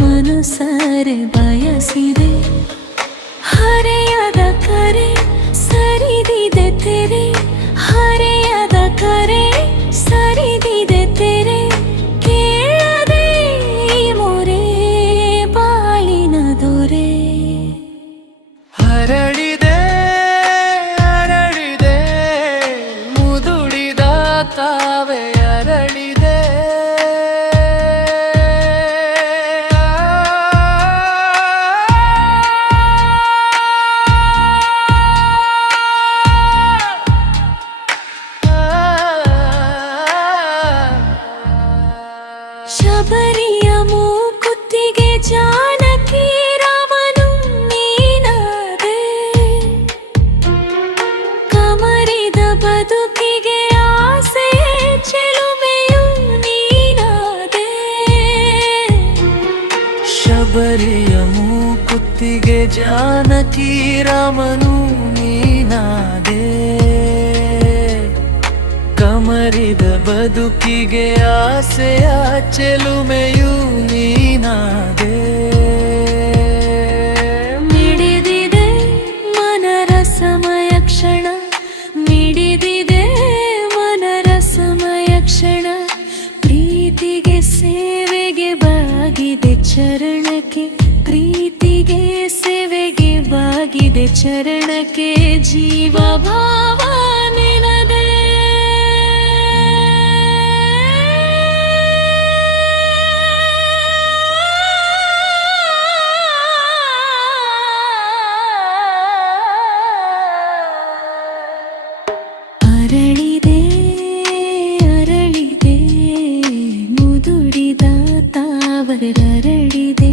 ಮನಸಾರೆ ಬಯಸಿದೆ ಹರೆಯದ ಕರೆ ಸರಿದಿದೆ ತೆರೆ ಹರೆಯದ ಕರೆ ಸರಿದಿದೆ ತೆರೆ ಕೇಳದೆ ಮೊರೆ ಬಾಳಿನ ದೊರೆ ಹರಳಿದೆ ಅರಳಿದೆ ಮುದುಡಿದ ತಾವೆ ಅರಳಿದೆ ಶಬರಿಯ ಮೂಕುತ್ತಿಗೆ ಜಾನಕಿ ರಾಮನು ನೀನಾದೆ ಕಮರಿದ ಬದುಕಿಗೆ ಆಸೆ ಚೆಲುಮೆಯು ನೀನಾದೆ ಶಬರಿಯ ಮೂಕುತ್ತಿಗೆ ಜಾನಕಿ ರಾಮನು ನೀನಾದೆ ಕಮರಿದ ಬದುಕಿಗೆ ಆಸೆಯ ಚೆಲುಮೆಯು ನೀನಾದೆ ಮಿಡಿದಿದೆ ಮನರಸಮಯ ಕ್ಷಣ ಮಿಡಿದಿದೆ ಮನರಸಮಯ ಕ್ಷಣ ಪ್ರೀತಿಗೆ ಸೇವೆಗೆ ಬಾಗಿದೆ ಚರಣಕ್ಕೆ ಪ್ರೀತಿಗೆ ಸೇವೆಗೆ ಬಾಗಿದೆ ಚರಣಕ್ಕೆ ಜೀವ ಭಾವ ನಿನದೆ ಅರಳಿದೆ ಅರಳಿದೆ ಮುದುಡಿದ ತಾವರರಳಿದೆ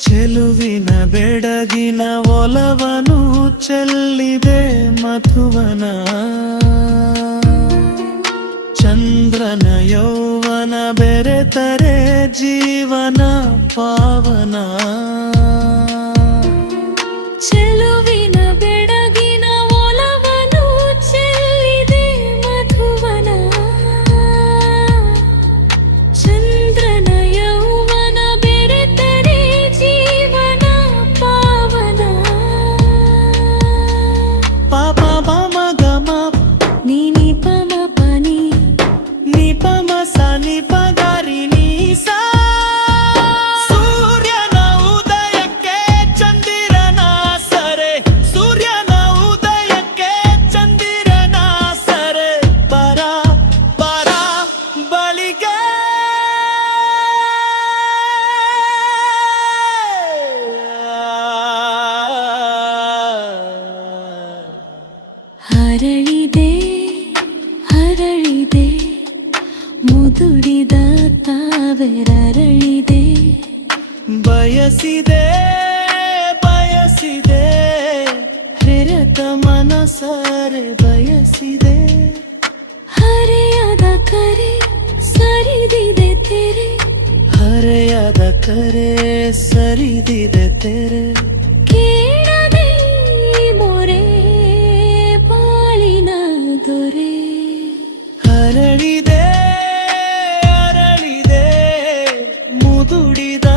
ಚೆಲುವಿನ ಬೆಡಗಿನ ಒಲವನು ಚೆಲ್ಲಿದೆ ಮಧುವನ ಚಂದ್ರನ ಯೌವನ ಬೆರೆತರೆ ಜೀವನ ಪಾವನ ಚೆಲುವಿನ ಬೆಡಗಿನ ಒಲವನು ಚೆಲ್ಲಿದೆ ಮಧುವನ ಚಂದ್ರನ ಯೌವನ ಬೆರೆತರೆ ಜೀವನ ಪಾವನ ಪಾಪ ಪಮ ಗಮ ನೀನಿ ಪಮ ಪನಿ ನಿ ಪಮ ಸ ನಿ ಪಗಾರಿ ನೀ ಸಾ ಸೂರ್ಯನ ಉದಯಕ್ಕೆ ಚಂದಿರನ ಸರೆ ಸೂರ್ಯನ ಉದಯಕ್ಕೆ ಚಂದಿರನ ಸರೆ ಬರ ಬರ ಬಳಿಗೆ ಹರಳಿದೆ ಹರಳಿದೆ ಮುದುಡಿದ ತಾವೆರರಳಿದೆ ಬಯಸಿದೆ ಬಯಸಿದೆ ಹೆರತ ಮನಸಾರೆ ಬಯಸಿದೆ ಹರೆಯದ ಕರೆ ಸರಿದಿದೆ ತೆರೆ ಹರೆಯದ ಕರೆ ಸರಿದಿದೆ ತೆರೆ ಕೇಳದೆ ಮೊರೆ ಬಾಳಿನ ದೊರೆ ಹರಳಿದೆ ಅರಳಿದೆ ಮುದುಡಿದ